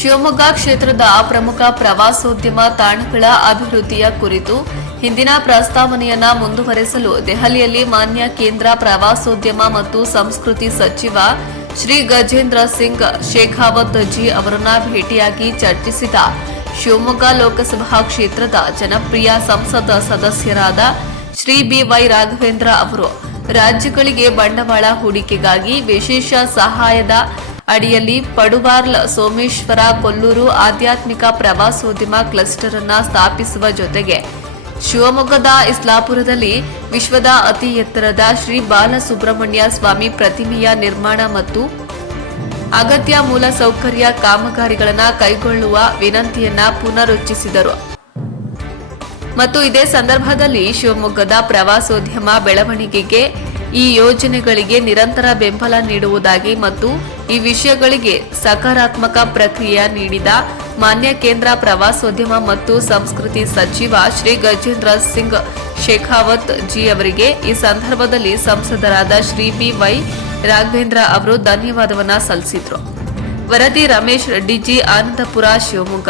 ಶಿವಮೊಗ್ಗ ಕ್ಷೇತ್ರದ ಪ್ರಮುಖ ಪ್ರವಾಸೋದ್ಯಮ ತಾಣಗಳ ಅಭಿವೃದ್ಧಿಯ ಕುರಿತು ಹಿಂದಿನ ಪ್ರಸ್ತಾವನೆಯನ್ನ ಮುಂದುವರೆಸಲು ದೆಹಲಿಯಲ್ಲಿ ಮಾನ್ಯ ಕೇಂದ್ರ ಪ್ರವಾಸೋದ್ಯಮ ಮತ್ತು ಸಂಸ್ಕೃತಿ ಸಚಿವ ಶ್ರೀ ಗಜೇಂದ್ರ ಸಿಂಗ್ ಶೇಖಾವತ್ ಜಿ ಅವರನ್ನ ಭೇಟಿಯಾಗಿ ಚರ್ಚಿಸಿದ ಶಿವಮೊಗ್ಗ ಲೋಕಸಭಾ ಕ್ಷೇತ್ರದ ಜನಪ್ರಿಯ ಸಂಸತ್ ಸದಸ್ಯರಾದ ಶ್ರೀ ಬಿವೈ ರಾಘವೇಂದ್ರ ಅವರು ರಾಜ್ಯಗಳಿಗೆ ಬಂಡವಾಳ ಹೂಡಿಕೆಗಾಗಿ ವಿಶೇಷ ಸಹಾಯದ ಅಡಿಯಲ್ಲಿ ಪಡುವಾರ್ಲ್ ಸೋಮೇಶ್ವರ ಕೊಲ್ಲೂರು ಆಧ್ಯಾತ್ಮಿಕ ಪ್ರವಾಸೋದ್ಯಮ ಕ್ಲಸ್ಟರ್ ಅನ್ನು ಸ್ಥಾಪಿಸುವ ಜೊತೆಗೆ ಶಿವಮೊಗ್ಗದ ಇಸ್ಲಾಪುರದಲ್ಲಿ ವಿಶ್ವದ ಅತಿ ಎತ್ತರದ ಶ್ರೀ ಬಾಲಸುಬ್ರಹ್ಮಣ್ಯ ಸ್ವಾಮಿ ಪ್ರತಿಮೆಯ ನಿರ್ಮಾಣ ಮತ್ತು ಅಗತ್ಯ ಮೂಲಸೌಕರ್ಯ ಕಾಮಗಾರಿಗಳನ್ನು ಕೈಗೊಳ್ಳುವ ವಿನಂತಿಯನ್ನ ಪುನರುಚ್ಚರಿಸಿದರು. ಮತ್ತು ಇದೇ ಸಂದರ್ಭದಲ್ಲಿ ಶಿವಮೊಗ್ಗದ ಪ್ರವಾಸೋದ್ಯಮ ಬೆಳವಣಿಗೆಗೆ ಈ ಯೋಜನೆಗಳಿಗೆ ನಿರಂತರ ಬೆಂಬಲ ನೀಡುವುದಾಗಿ ಮತ್ತು ಈ ವಿಷಯಗಳಿಗೆ ಸಕಾರಾತ್ಮಕ ಪ್ರಕ್ರಿಯೆ ನೀಡಿದ ಮಾನ್ಯ ಕೇಂದ್ರ ಪ್ರವಾಸೋದ್ಯಮ ಮತ್ತು ಸಂಸ್ಕೃತಿ ಸಚಿವ ಶ್ರೀ ಗಜೇಂದ್ರ ಸಿಂಗ್ ಶೇಖಾವತ್ ಜಿ ಅವರಿಗೆ ಈ ಸಂದರ್ಭದಲ್ಲಿ ಸಂಸದರಾದ ಶ್ರೀ ಬಿವೈ ರಾಘವೇಂದ್ರ ಅವರು ಧನ್ಯವಾದವನ್ನ ಸಲ್ಲಿಸಿದರು. ವರದಿ ರಮೇಶ್ ರೆಡ್ಡಿ ಜಿ, ಆನಂದಪುರ, ಶಿವಮೊಗ್ಗ.